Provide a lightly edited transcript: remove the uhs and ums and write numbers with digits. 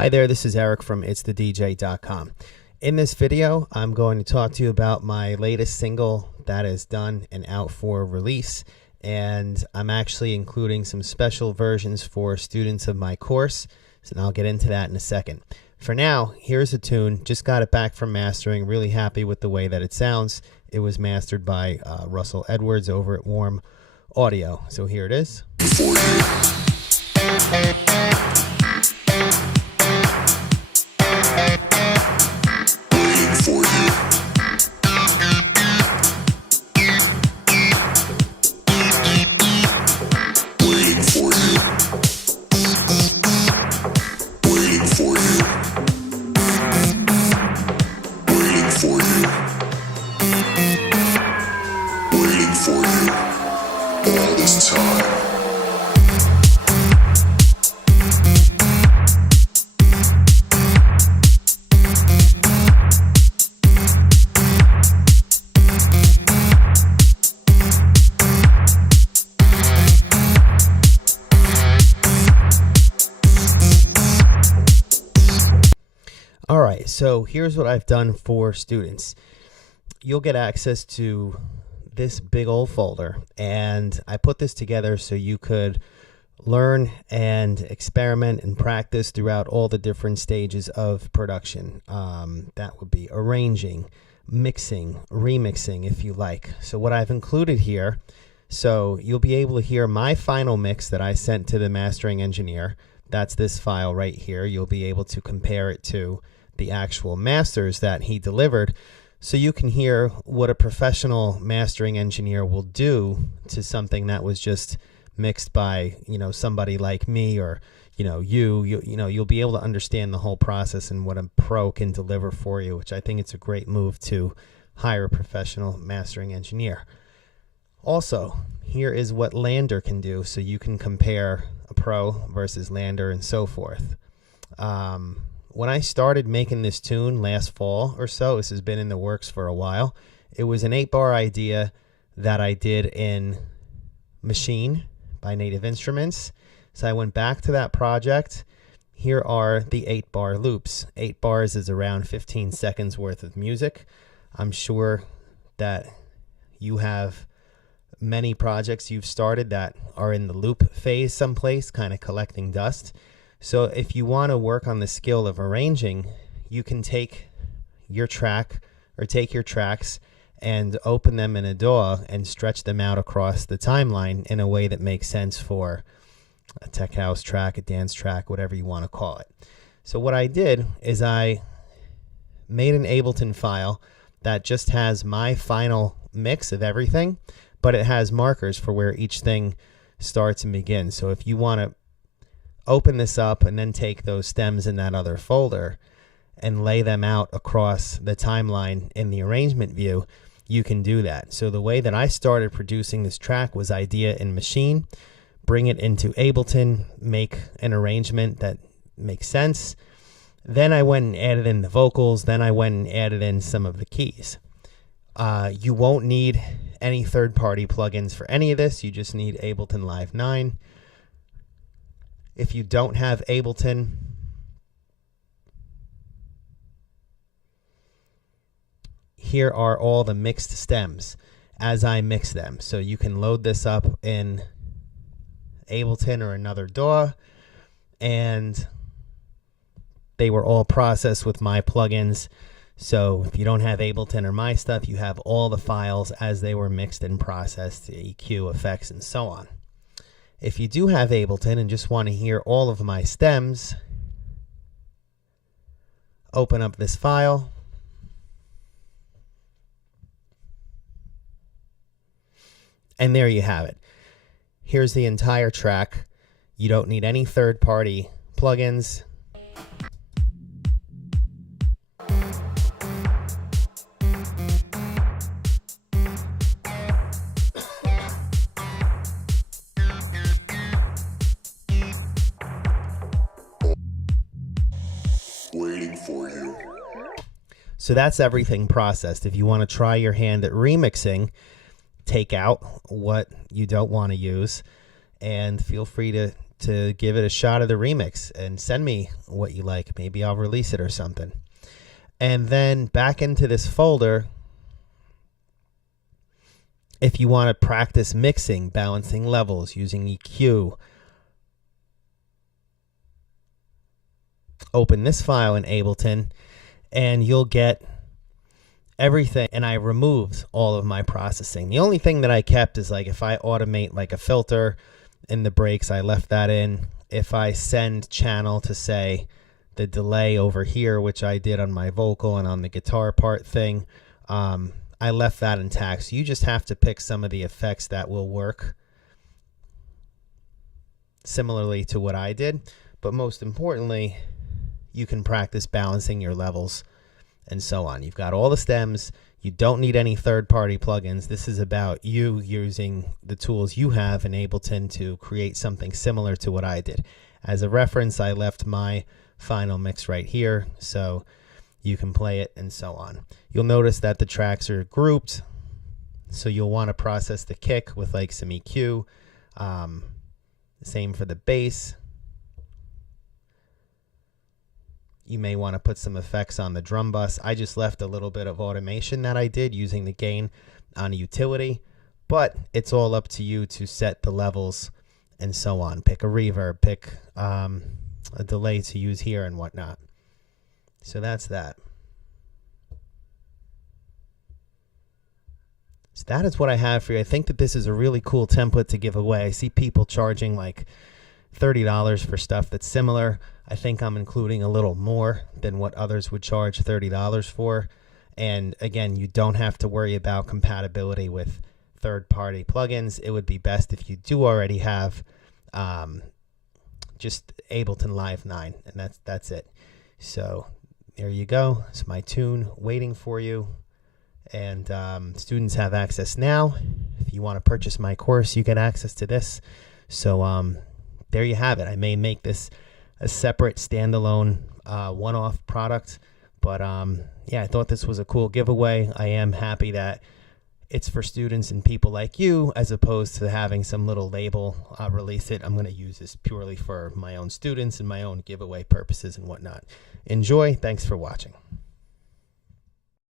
Hi there, this is Eric from itsthedj.com. In this video, I'm going to talk to you about my latest single that is done and out for release. And I'm actually including some special versions for students of my course, so I'll get into that in a second. For now, here's a tune. Just got it back from mastering. Really happy with the way that it sounds. It was mastered by Russell Edwards over at Warm Audio. So here it is. Alright, so here's what I've done for students. You'll get access to this big old folder, and I put this together so you could learn and experiment and practice throughout all the different stages of production. That would be arranging, mixing, remixing if you like. So what I've included here, so you'll be able to hear my final mix that I sent to the mastering engineer. That's this file right here. You'll be able to compare it to the actual masters that he delivered, so you can hear what a professional mastering engineer will do to something that was just mixed by, somebody like me, or you'll be able to understand the whole process and what a pro can deliver for you, which I think it's a great move to hire a professional mastering engineer. Also, here is what Lander can do, so you can compare a pro versus Lander and so forth. When I started making this tune last fall or so, this has been in the works for a while, it was an 8-bar idea that I did in Machine by Native Instruments. So I went back to that project. Here are the 8-bar loops. 8 bars is around 15 seconds worth of music. I'm sure that you have many projects you've started that are in the loop phase someplace, kind of collecting dust. So if you want to work on the skill of arranging, you can take your track or take your tracks and open them in a DAW and stretch them out across the timeline in a way that makes sense for a tech house track, a dance track, whatever you want to call it. So what I did is I made an Ableton file that just has my final mix of everything, but it has markers for where each thing starts and begins. So if you want to open this up and then take those stems in that other folder and lay them out across the timeline in the arrangement view, you can do that. So the way that I started producing this track was idea in Machine, bring it into Ableton, make an arrangement that makes sense. Then I went and added in the vocals. Then I went and added in some of the keys. You won't need any third-party plugins for any of this. You just need Ableton Live 9. If you don't have Ableton, here are all the mixed stems as I mix them. So you can load this up in Ableton or another DAW, and they were all processed with my plugins. So if you don't have Ableton or my stuff, you have all the files as they were mixed and processed, EQ, effects, and so on. If you do have Ableton and just want to hear all of my stems, open up this file. And there you have it. Here's the entire track. You don't need any third-party plugins. Waiting for you. So that's everything processed. If you want to try your hand at remixing, take out what you don't want to use and feel free to to give it a shot of the remix and send me what you like. Maybe I'll release it or something. And then back into this folder, if you want to practice mixing, balancing levels, using EQ, open this file in Ableton and you'll get everything. And I removed all of my processing. The only thing that I kept is like if I automate like a filter in the breaks, I left that in. If I send channel to say the delay over here, which I did on my vocal and on the guitar part thing, I left that intact. So you just have to pick some of the effects that will work similarly to what I did. But most importantly, you can practice balancing your levels and so on. You've got all the stems. You don't need any third-party plugins. This is about you using the tools you have in Ableton to create something similar to what I did. As a reference, I left my final mix right here, so you can play it and so on. You'll notice that the tracks are grouped, so you'll want to process the kick with like some EQ. Same for the bass. You may want to put some effects on the drum bus. I just left a little bit of automation that I did using the gain on a utility, but it's all up to you to set the levels and so on. Pick a reverb, pick a delay to use here and whatnot. So that's that. So that is what I have for you. I think that this is a really cool template to give away. I see people charging like $30 for stuff that's similar. I think I'm including a little more than what others would charge $30 for. And again, you don't have to worry about compatibility with third-party plugins. It would be best if you do already have just Ableton Live 9, and that's it. So there you go. It's my tune waiting for you. And students have access now. If you want to purchase my course, you get access to this. So there you have it. I may make this a separate standalone one-off product, but yeah, I thought this was a cool giveaway. I am happy that it's for students and people like you, as opposed to having some little label release it. I'm going to use this purely for my own students and my own giveaway purposes and whatnot. Enjoy. Thanks for watching.